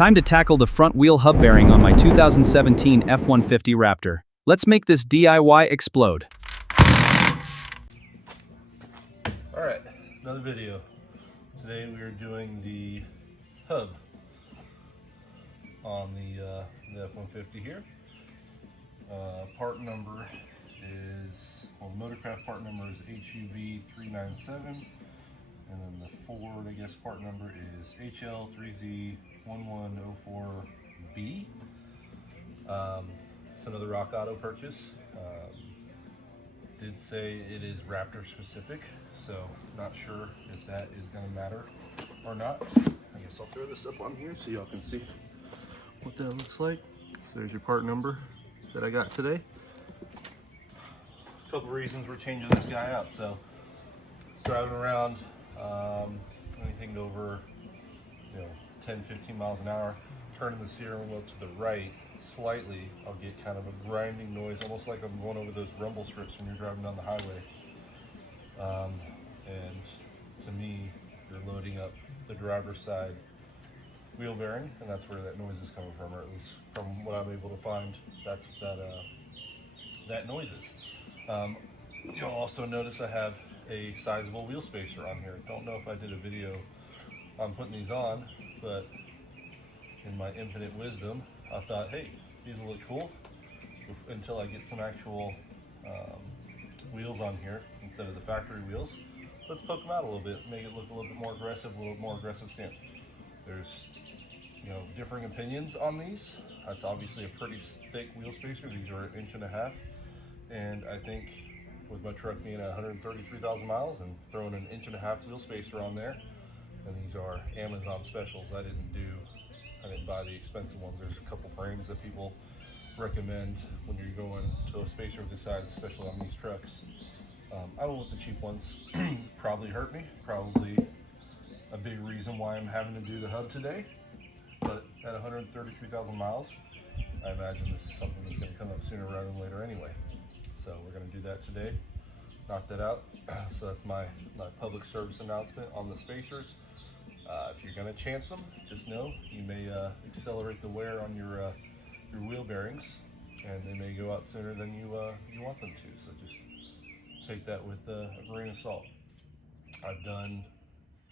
Time to tackle the front wheel hub bearing on my 2017 F-150 Raptor. Let's make this DIY explode. Alright, another video. Today we are doing the hub on the F-150 here. Part number is, well, the motorcraft part number is HUB397, and then the Ford, I guess, part number is HL3Z1104B. It's another Rock Auto purchase. Did say it is Raptor specific, so not sure if that is going to matter or not. I guess I'll throw this up on here so y'all can see what that looks like. So there's your part number that I got today. A couple reasons we're changing this guy out. So driving around anything over 10-15 miles an hour, turning the steering wheel to the right slightly, I'll get kind of a grinding noise, almost like I'm going over those rumble strips when you're driving down the highway. And to me, you're loading up the driver's side wheel bearing, and that's where that noise is coming from, or at least from what I'm able to find, that's what that noise is. You'll also notice I have a sizable wheel spacer on here. Don't know if I did a video on putting these on, but in my infinite wisdom, I thought, hey, these will look cool until I get some actual wheels on here instead of the factory wheels. Let's poke them out a little bit, make it look a little bit more aggressive, a little more aggressive stance. There's differing opinions on these. That's obviously a pretty thick wheel spacer. These are 1.5 inches, and I think with my truck being at 133,000 miles and throwing an 1.5 inch wheel spacer on there, and these are Amazon specials. I didn't buy the expensive ones. There's a couple brands that people recommend when you're going to a spacer of this size, especially on these trucks. I went with the cheap ones. Probably hurt me. Probably a big reason why I'm having to do the hub today. But at 133,000 miles, I imagine this is something that's going to come up sooner rather than later anyway. So we're going to do that today. Knock that out. So that's my public service announcement on the spacers. If you're going to chance them, just know you may accelerate the wear on your wheel bearings, and they may go out sooner than you want them to. So just take that with a grain of salt. I've done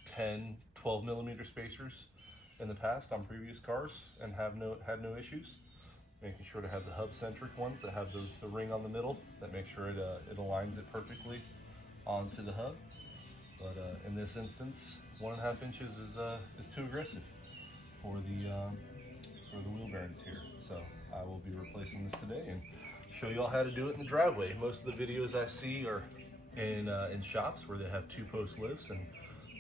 10, 12 millimeter spacers in the past on previous cars and had no issues. Making sure to have the hub centric ones that have the ring on the middle that make sure it aligns it perfectly onto the hub. But in this instance, 1.5 inches is too aggressive for the wheel bearings here. So I will be replacing this today and show you all how to do it in the driveway. Most of the videos I see are in shops where they have 2-post lifts and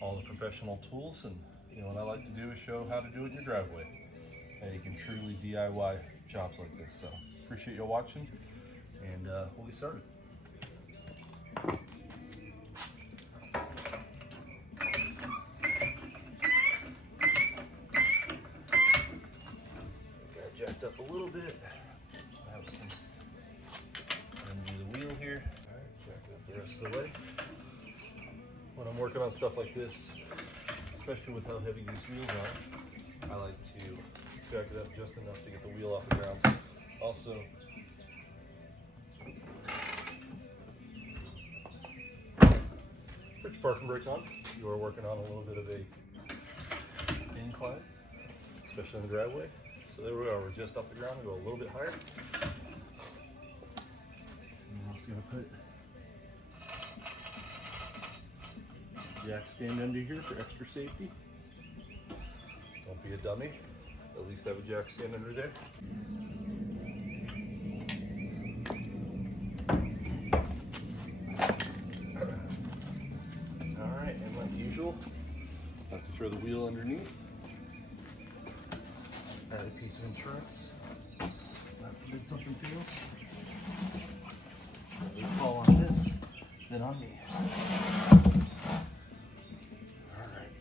all the professional tools. And what I like to do is show how to do it in your driveway. And you can truly DIY jobs like this. So appreciate you watching, and we'll get started. Jacked up a little bit. Undo the wheel here. Alright, jack it up the rest of the way. When I'm working on stuff like this, especially with how heavy these wheels are, I like to jack it up just enough to get the wheel off the ground. Also, put your parking brakes on. You are working on a little bit of a incline, especially in the driveway. So there we are, we're just off the ground, go a little bit higher. And I'm just gonna put jack stand under here for extra safety. Don't be a dummy, at least have a jack stand under there. All right, and like usual, I have to throw the wheel underneath. Add a piece of insurance. God forbid something fails. They fall on this, then on me. Alright.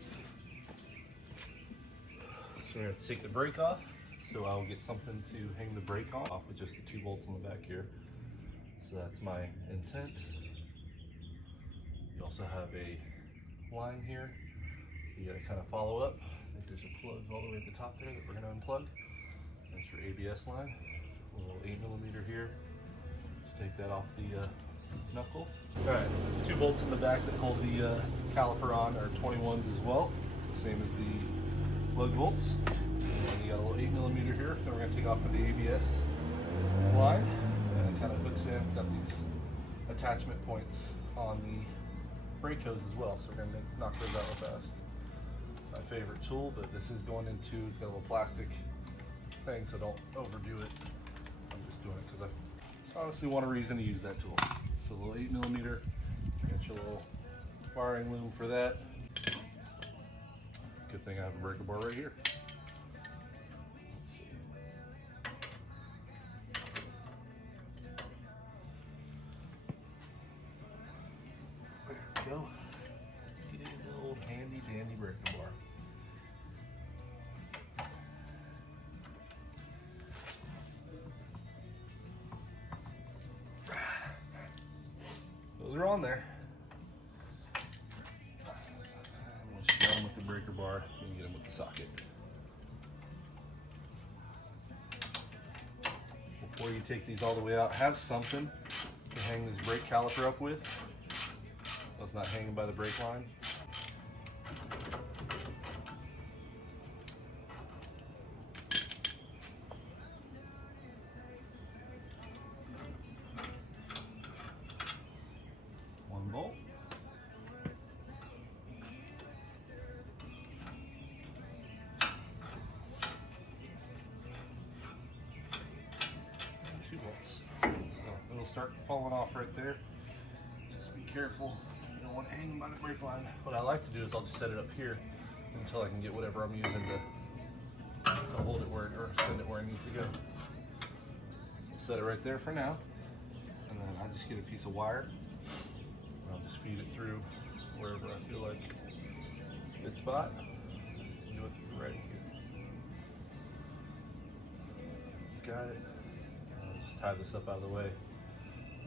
So we have to take the brake off. So I'll get something to hang the brake off with just the 2 bolts in the back here. So that's my intent. You also have a line here. You gotta kind of follow up think there's a plug all the way at the top there that we're going to unplug. There's your ABS line, a little 8mm here. Just take that off the knuckle. All right, 2 bolts in the back that hold the caliper on are 21s as well, same as the lug bolts. And you got a little 8mm here that we're going to take off of the ABS line, and it kind of hooks in. It's got these attachment points on the brake hose as well, so we're going to knock those out real fast. My favorite tool, but this is going into, it's got a little plastic thing, so don't overdo it. I'm just doing it because I honestly want a reason to use that tool. So a little 8mm, got your little wiring loom for that. Good thing I have a breaker bar right here. Let's see. There we go. Get in the old handy dandy breaker bar. Those are on there. And once you got them with the breaker bar, you can get them with the socket. Before you take these all the way out, have something to hang this brake caliper up with. So it's not hanging by the brake line. One bolt. And 2 bolts. So it'll start falling off right there. Just be careful. You don't want to hang by the brake line. What I like to do is I'll just set it up here until I can get whatever I'm using to hold it where, or send it where it needs to go. So set it right there for now. And then I just get a piece of wire. And I'll just feed it through wherever I feel like it's a good spot. Do it right here. It's got it. And I'll just tie this up out of the way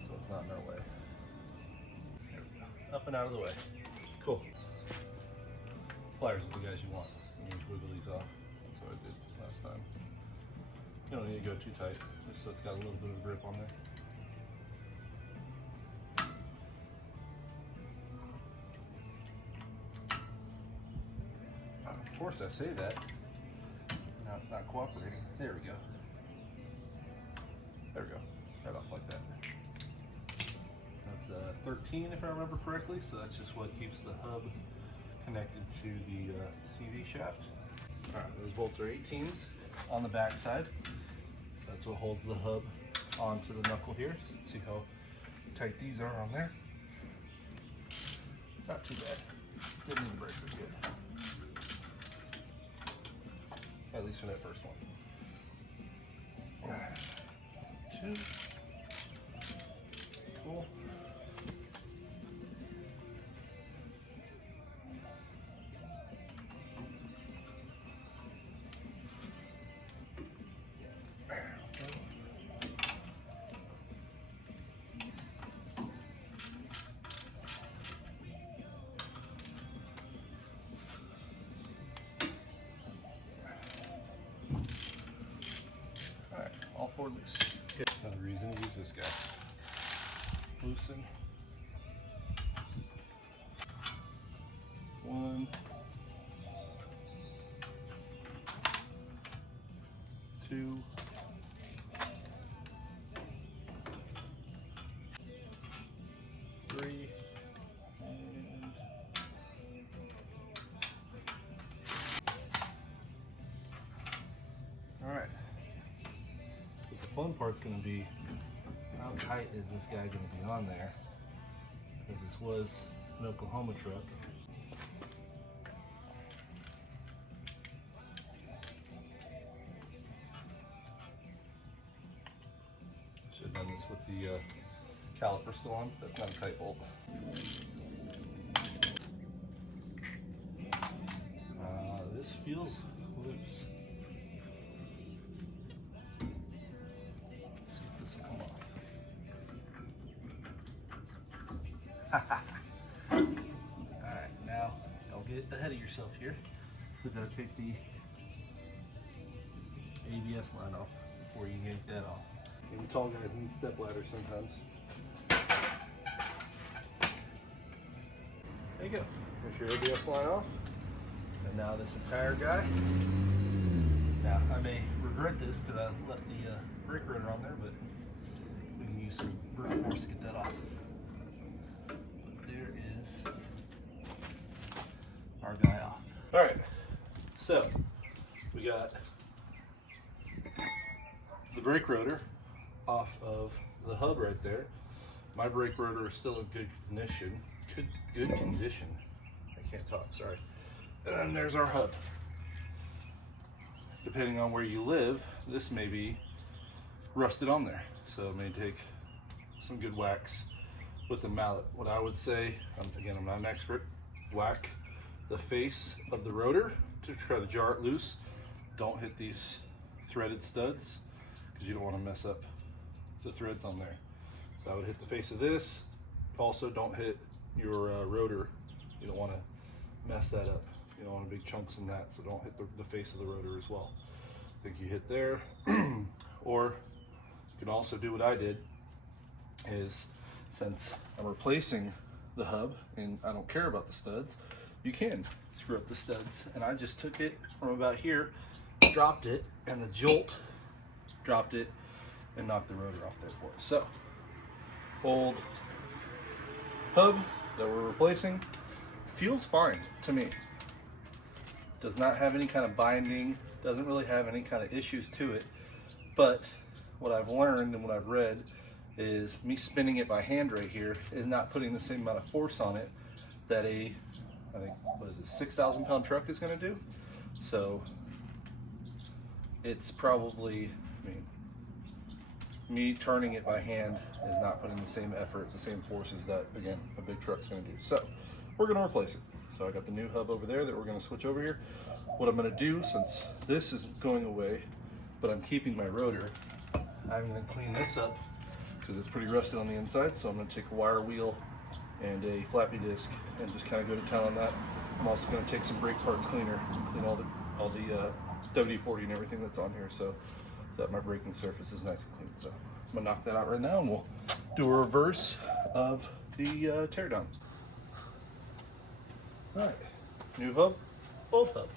so it's not in our way. There we go. Up and out of the way. Cool. Pliers are the guys you want. You just wiggle these off. That's what I did last time. You don't need to go too tight, just so it's got a little bit of grip on there. Of course I say that. Now it's not cooperating. There we go. There we go. Right off like that. That's 13 if I remember correctly, so that's just what keeps the hub connected to the CV shaft. Alright, those bolts are 18s on the back side. So that's what holds the hub onto the knuckle here. So let's see how tight these are on there. Not too bad. Didn't need to break it good. At least for that first one. 2. Cool. All 4 loose. Another reason to use this guy. Loosen. 1. 2. 3. And all right. The fun part's going to be how tight is this guy going to be on there, because this was an Oklahoma truck. Should have done this with the caliper still on. That's not a tight bolt. This feels loose. Alright, now don't get ahead of yourself here. Still gotta take the ABS line off before you yank that off. Even tall guys need step ladders sometimes. There you go. There's your ABS line off. And now this entire guy. Now I may regret this because I left the brake rotor on there, but we can use some brute force to get that off. But there is our guy off. All right, so we got the brake rotor off of the hub right there. My brake rotor is still in good condition. Good condition. I can't talk, sorry. And then there's our hub. Depending on where you live, this may be rusted on there. So it may take some good wax with a mallet. What I would say, again, I'm not an expert, whack the face of the rotor to try to jar it loose. Don't hit these threaded studs because you don't want to mess up the threads on there. So I would hit the face of this. Also, don't hit your rotor. You don't want to mess that up. You don't want big chunks in that, so don't hit the face of the rotor as well. I think you hit there. Or you can also do what I did, is since I'm replacing the hub and I don't care about the studs, you can screw up the studs. And I just took it from about here, dropped it, and the jolt dropped it and knocked the rotor off there for us. So, old hub that we're replacing feels fine to me. Does not have any kind of binding, doesn't really have any kind of issues to it. But what I've learned and what I've read is me spinning it by hand right here is not putting the same amount of force on it that I think, what is it, 6,000 pound truck is gonna do. So it's probably, me turning it by hand is not putting the same effort, the same forces that, again, a big truck's gonna do. So we're gonna replace it. So I got the new hub over there that we're gonna switch over here. What I'm gonna do, since this is going away, but I'm keeping my rotor, I'm gonna clean this up because it's pretty rusted on the inside. So I'm gonna take a wire wheel and a flappy disc and just kind of go to town on that. I'm also gonna take some brake parts cleaner and clean all the WD-40 and everything that's on here so that my braking surface is nice and clean. So I'm gonna knock that out right now and we'll do a reverse of the teardown. All right, new hub, old hub.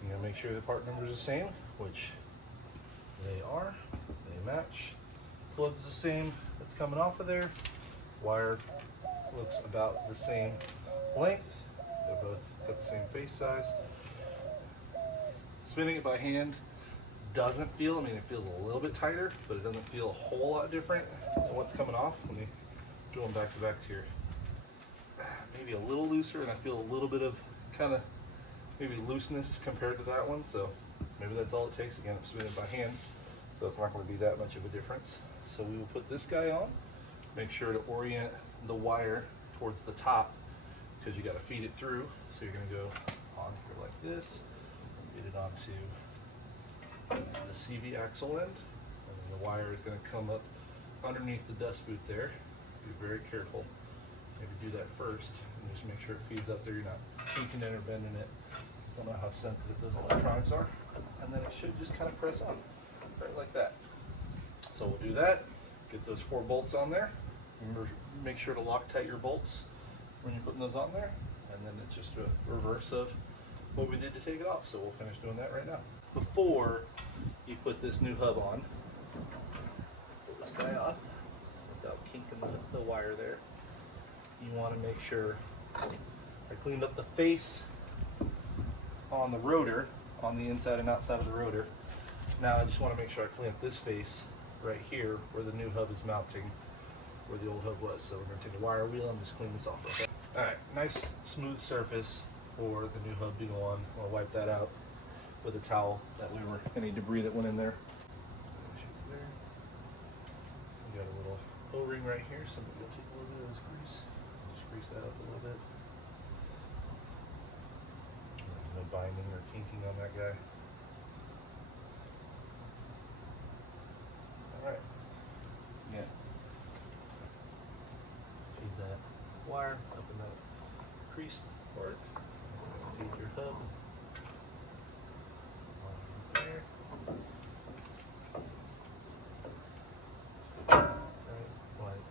I'm gonna make sure the part number is the same, which they are, they match. Plug's the same that's coming off of there. Wire looks about the same length. They're both got the same face size. Spinning it by hand doesn't feel, it feels a little bit tighter, but it doesn't feel a whole lot different than what's coming off. Let me do them back to back here. Maybe a little looser, and I feel a little bit of kind of maybe looseness compared to that one. So maybe that's all it takes. Again, I'm spinning it by hand, so it's not going to be that much of a difference. So we will put this guy on. Make sure to orient the wire towards the top because you got to feed it through. So you're going to go on here like this, get it onto the CV axle end, and then the wire is going to come up underneath the dust boot there. Be very careful. Maybe do that first and just make sure it feeds up there. You're not tweaking it or bending it. Don't know how sensitive those electronics are. And then it should just kind of press on, right like that. So we'll do that. Get those 4 bolts on there. Remember, make sure to Loctite your bolts when you're putting those on there. And then it's just a reverse of what we did to take it off. So we'll finish doing that right now. Before you put this new hub on, pull this guy off without kinking the wire there. You want to make sure, I cleaned up the face on the rotor, on the inside and outside of the rotor. Now I just want to make sure I clean up this face right here where the new hub is mounting, where the old hub was. So we're going to take a wire wheel and just clean this off. Okay? All right, nice smooth surface for the new hub to go on. I'll wipe that out with a towel, that way we're any debris that went in there. There. We got a little O-ring right here, so we'll take a little bit of this grease. Just grease that up a little bit. No binding or kinking on that guy. Alright. Yeah. Feed that wire up in that creased part. Feed your hub there. Right, like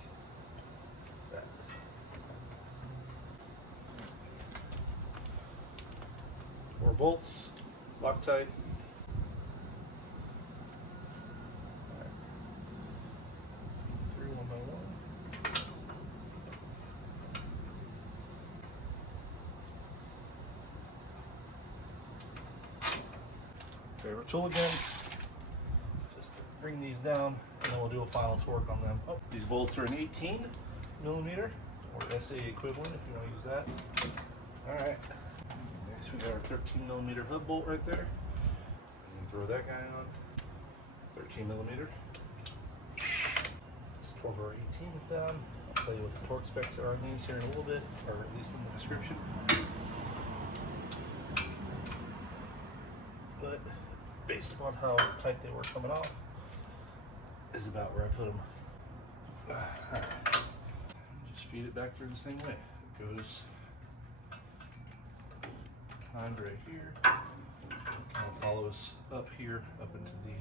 that. 4 bolts, Loctite. Right. Through one by one. Favorite tool again. Just bring these down, and then we'll do a final torque on them. Oh, these bolts are an 18 millimeter, or SA equivalent if you want to use that. All right. Next we got our 13 millimeter hub bolt right there. And then throw that guy on. 13 millimeter. This 12 or 18 is down. I'll tell you what the torque specs are on these here in a little bit, or at least in the description. But based upon how tight they were coming off, is about where I put them. Right. Just feed it back through the same way. It goes behind right here, and it follows up here, up into the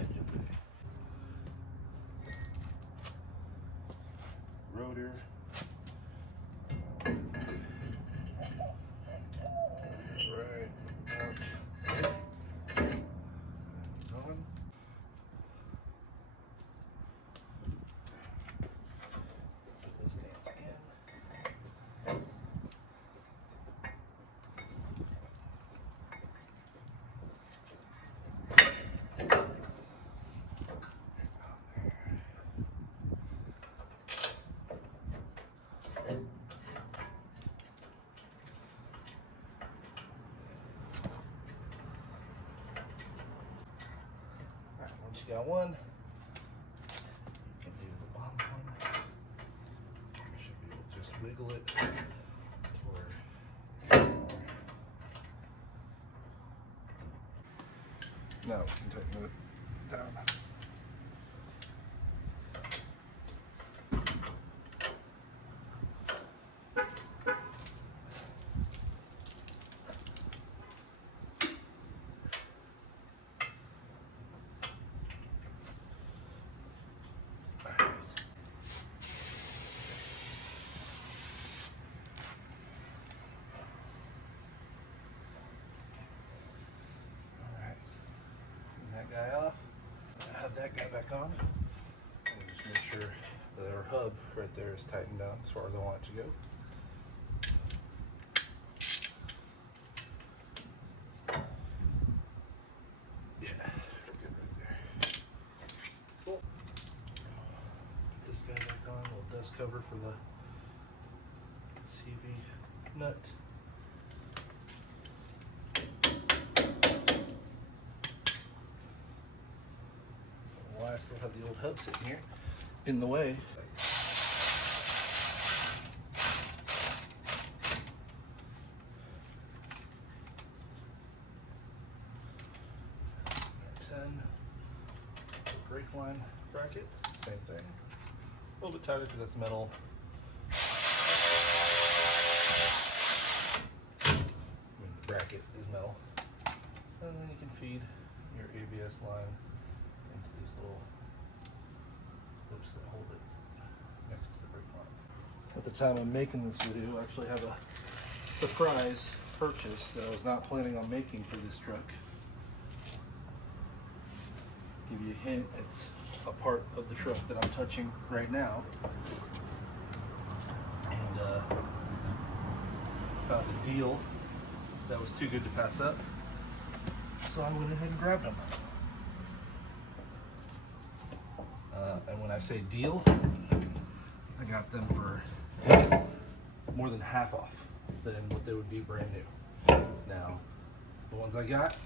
engine bay. Rotor. Right. Going. Put this dance again. Once you got one, you can do the bottom one. You should be able to just wiggle it. Or now we can tighten it down. Guy off. Have that guy back on. And just make sure that our hub right there is tightened down as far as I want it to go. Yeah, we're good right there. Cool. Put this guy back on. A little dust cover for the CV nut. I still have the old hub sitting here in the way. 10 brake line bracket, same thing. A little bit tighter because that's metal. I mean, the bracket is metal. And then you can feed your ABS line into these little clips that hold it next to the brake line. At the time I'm making this video, I actually have a surprise purchase that I was not planning on making for this truck. Give you a hint, it's a part of the truck that I'm touching right now. And found a deal that was too good to pass up. So I went ahead and grabbed them. And when I say deal, I got them for more than half off than what they would be brand new. Now, the ones I got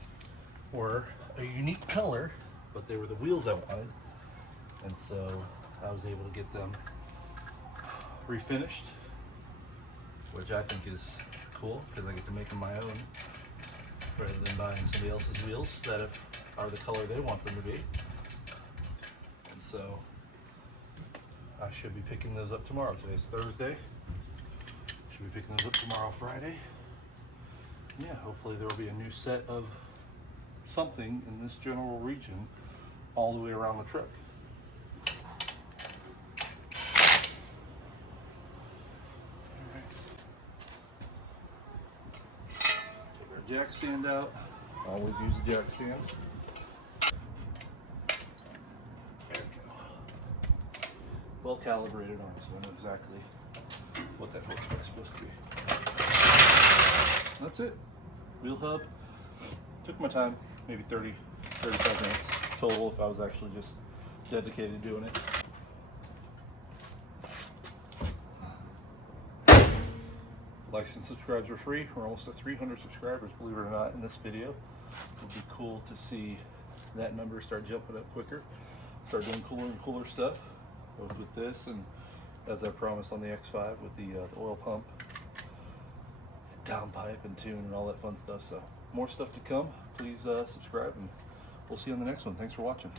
were a unique color, but they were the wheels I wanted. And so I was able to get them refinished, which I think is cool because I get to make them my own rather than buying somebody else's wheels that are the color they want them to be. And so I should be picking those up tomorrow. Today's Thursday. Should be picking those up tomorrow, Friday. Yeah, hopefully there will be a new set of something in this general region all the way around the truck. Take our jack stand out. Always use the jack stand. There we go. Well calibrated on, so I know exactly what that foot's supposed to be. That's it. Wheel hub. Took my time, maybe 35 minutes total if I was actually just dedicated to doing it. Likes and subscribes are free. We're almost at 300 subscribers, believe it or not, in this video. It would be cool to see that number start jumping up quicker, start doing cooler and cooler stuff, both with this and, as I promised on the X5, with the oil pump, downpipe and tune and all that fun stuff. So more stuff to come. Please subscribe, and we'll see you on the next one. Thanks for watching.